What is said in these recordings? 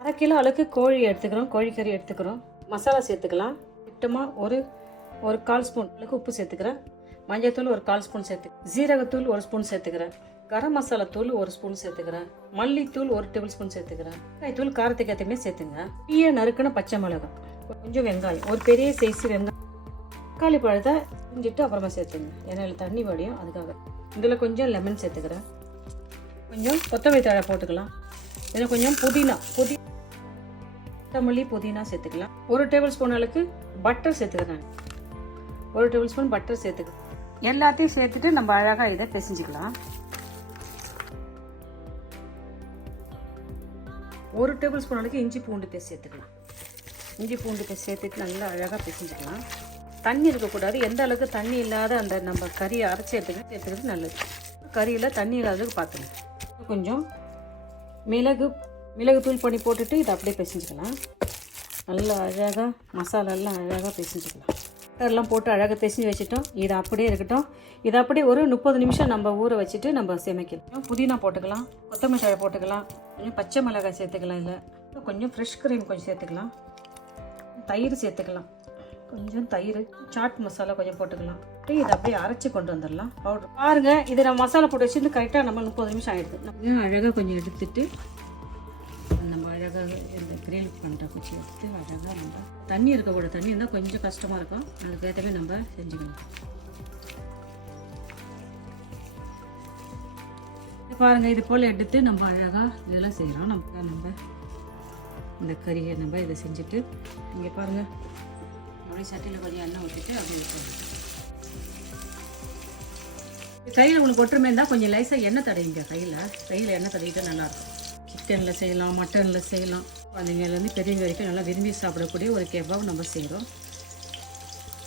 1/2 kilo அளவுக்கு கோழி எடுத்துக்கிறோம், கோழிக்கறி எடுத்துக்கிறோம். மசாலா சேர்த்துக்கலாம். திட்டமாக ஒரு 1/4 ஸ்பூன் அளவுக்கு உப்பு சேர்த்துக்கிறேன். மஞ்சள்தூள் ஒரு 1/4 ஸ்பூன் ஜீரகத்தூள் 1 ஸ்பூன் சேர்த்துக்கிறேன். கரம் மசாலா தூள் 1 ஸ்பூன் சேர்த்துக்கிறேன். மல்லித்தூள் 1 டேபிள் ஸ்பூன் சேர்த்துக்கிறேன். வெங்காயத்தூள் காரத்துக்கு ஏற்றமே சேர்த்துங்க. நறுக்குன பச்சை மிளகாய், கொஞ்சம் வெங்காயம், ஒரு பெரிய சைஸ் வெங்காயம், தக்காளி பழத்தை செஞ்சுட்டு அப்புறமா சேர்த்துங்க. எண்ணெயில் தண்ணி வடியும், அதுக்காக. இதில் கொஞ்சம் லெமன் சேர்த்துக்கிறேன். கொஞ்சம் கொத்தமல்லி தழை போட்டுக்கலாம். இதில் கொஞ்சம் கொத்தமல்லி புதினா சேர்த்துக்கலாம். 1 டேபிள் ஸ்பூன் அளவுக்கு பட்டர் சேர்த்துக்கிறேன். 1 டேபிள் ஸ்பூன் பட்டர் சேர்த்துக்கலாம். எல்லாத்தையும் சேர்த்துட்டு நம்ம அழகாக இதை பிசைஞ்சிக்கலாம். 1 டேபிள் ஸ்பூன் அளவுக்கு இஞ்சி பூண்டு பேஸ்ட் சேர்த்துக்கலாம். இஞ்சி பூண்டு பேஸ்ட் சேர்த்துட்டு நல்லா அழகாக பிசைஞ்சிக்கலாம். தண்ணி இருக்கக்கூடாது. எந்த அளவுக்கு தண்ணி இல்லாத அந்த நம்ம கறியை அரைச்சி சேர்த்துக்கிறது நல்லது. கறியில் தண்ணி இல்லாததுக்கு பார்த்துக்கலாம். கொஞ்சம் மிளகு தூள் பண்ணி போட்டுட்டு இதை அப்படியே பிசைஞ்சிக்கலாம். நல்லா அழகாக மசாலாலாம் அழகாக பிசைஞ்சிக்கலாம். எல்லாம் போட்டு அழகாக பிசைஞ்சு வச்சுட்டோம். இது அப்படியே இருக்கட்டும். இதை அப்படியே ஒரு 30 நிமிஷம் நம்ம ஊற வச்சுட்டு நம்ம சமைக்கலாம். புதினா போட்டுக்கலாம், கொத்தமல்லி தழை போட்டுக்கலாம், கொஞ்சம் பச்சை மிளகாய் சேர்த்துக்கலாம். இல்லை கொஞ்சம் ஃப்ரெஷ் க்ரீம் கொஞ்சம் சேர்த்துக்கலாம். தயிர் சேர்த்துக்கலாம், கொஞ்சம் தயிர், சாட் மசாலா கொஞ்சம் போட்டுக்கலாம். இதை அப்படியே அரைச்சி கொண்டு வந்துடலாம். பவுடர் பாருங்க, இதை நம்ம மசாலா போட்டு வச்சுருந்து கரெக்டாக நம்ம 30 நிமிஷம் ஆகிடுது. நம்ம அழகாக கொஞ்சம் எடுத்துட்டு நம்ம அழகாக இந்த கிரில் பண்ணுற குச்சி எடுத்து அழகாக நம்ம தண்ணி இருக்கக்கூட தண்ணி இருந்தால் கொஞ்சம் கஷ்டமாக இருக்கும். அதுக்கேற்றவே நம்ம செஞ்சுக்கணும். பாருங்கள், இது போல் எடுத்து நம்ம அழகாக இதெல்லாம் செய்கிறோம். நம்ம இந்த கறியை நம்ம இதை செஞ்சுட்டு இங்கே பாருங்கள், அப்படியே சட்டியில் கொஞ்சம் எண்ணெய் ஊற்றிட்டு அப்படியே வைக்கணும். கையில் உங்களுக்கு ஒற்றுமை இருந்தால் கொஞ்சம் லைஸாக எண்ணெய் தடையுங்க. கையில் எண்ணெய் தடையிட்டு நல்லாயிருக்கும். சிக்கனில் செய்யலாம், மட்டனில் செய்யலாம். குழந்தைங்கலேருந்து பெரியவங்க வரைக்கும் நல்லா விரும்பி சாப்பிடக்கூடிய ஒரு கெபாப் நம்ம செய்கிறோம்.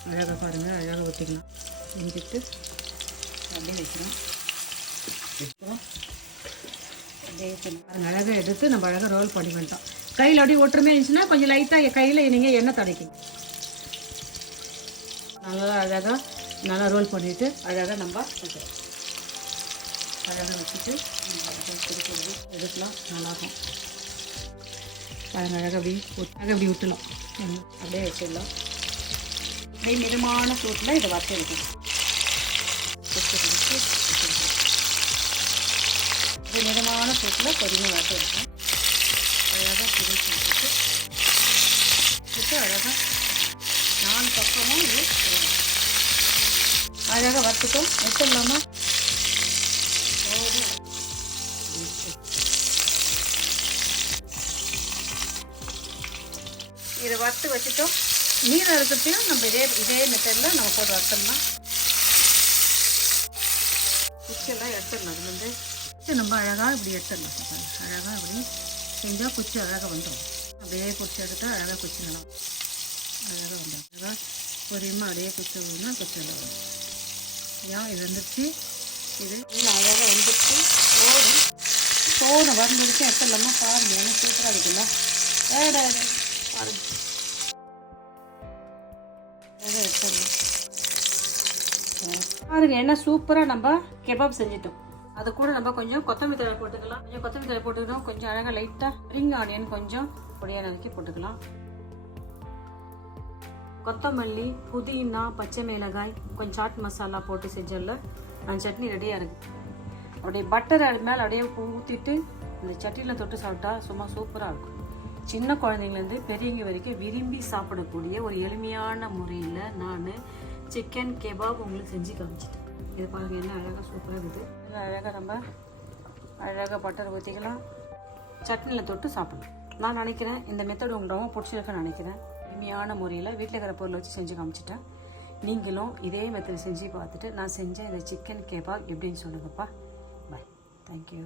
அழகாக பாருங்கள், அழகாக ஊற்றிக்கலாம். செஞ்சுட்டு அப்படியே வைக்கிறோம். அழகாக எடுத்து நம்ம அழகாக ரோல் பண்ணி வேண்டாம். கையில் அப்படியே ஒற்றுமை இருந்துச்சுன்னா கொஞ்சம் லைட்டாக கையில் நீங்கள் எண்ணெய் தடைக்கும். நல்லா அழகாக நல்லா ரோல் பண்ணிவிட்டு அழகாக நம்ம வைக்கிறோம். அழகாக வச்சுட்டு எடுக்கலாம். நல்லாயிருக்கும். அழகாக அப்படி விட்டுலாம். அப்படியே வச்சிடலாம். அப்படியே மிதமான சூட்டில் இதை வறுத்து எடுக்கணும். அப்படியே மிதமான சூட்டில் பொறுமையாக வறுத்து எடுக்கணும். அழகாக பிரித்து விட்டு அழகாக 4 பக்கமும் இது அழகாக வறுத்துட்டோம். எடுத்துடலாமா? இதை வறுத்து வச்சுட்டோம். மீதம் இருக்கிறதையும் நம்ம இதே மெத்தடில் நம்ம போட்டு வறுத்தோம்னா குச்சியெல்லாம் எடுத்துடலாம். அதுலேருந்து நம்ம அழகாக இப்படி எடுத்துடலாம். அழகாக இப்படி செஞ்சால் குச்சி அழகாக வந்துடும். அப்படியே குச்சி எடுத்து அழகாக குச்சி நல்லா அழகாக வந்துடும். அழகாக பொரியமாக அப்படியே குச்சி வரும்னா குச்சி நல்லா வரும். ஏன் இது வந்துடுச்சு, இது இன்னும் அழகாக வந்துடுச்சு. சோறு வந்துடுச்சு. எடுத்துடலாமா? பாருங்கள், எனக்கு சூப்பராக இருக்குல்ல. பாருங்க, பாருங்க என்ன சூப்பராக நம்ம கெபாப் செஞ்சிட்டோம். அது கூட நம்ம கொஞ்சம் கொத்தமல்லி தழை போட்டுக்கலாம். கொஞ்சம் கொத்தமல்லி தழை போட்டுக்கணும். கொஞ்சம் அழகாக லைட்டாக ரிங் ஆனியன் கொஞ்சம் பொடியாக நறுக்கி போட்டுக்கலாம். கொத்தமல்லி, புதினா, பச்சை மிளகாய், கொஞ்சம் சாட் மசாலா போட்டு செஞ்சல அந்த சட்னி ரெடியாக இருக்குது. அப்படியே பட்டர் அது மேலே அப்படியே ஊற்றிட்டு இந்த சட்னியில் தொட்டு சாப்பிட்டா சும்மா சூப்பராக இருக்கும். சின்ன குழந்தைங்கலேருந்து பெரியவங்க வரைக்கும் விரும்பி சாப்பிடக்கூடிய ஒரு எளிமையான முறையில் நான் சிக்கன் கெபாப் உங்களுக்கு செஞ்சு காமிச்சிட்டேன். இது பாருங்கள், என்ன அழகாக சூப்பராக இருக்குது. அழகாக நம்ம அழகாக பட்டர் ஊற்றிக்கலாம். சட்னியில் தொட்டு சாப்பிடணும். நான் நினைக்கிறேன் இந்த மெத்தட் உங்களுக்கு ரொம்ப பிடிச்சிருக்குன்னு நினைக்கிறேன். எளிமையான முறையில் வீட்டில் இருக்கிற பொருளை வச்சு செஞ்சு காமிச்சிட்டேன். நீங்களும் இதே மெத்தட் செஞ்சு பார்த்துட்டு நான் செஞ்ச இந்த சிக்கன் கெபாப் எப்படின்னு சொல்லுங்கப்பா. பாய். தேங்க்யூ.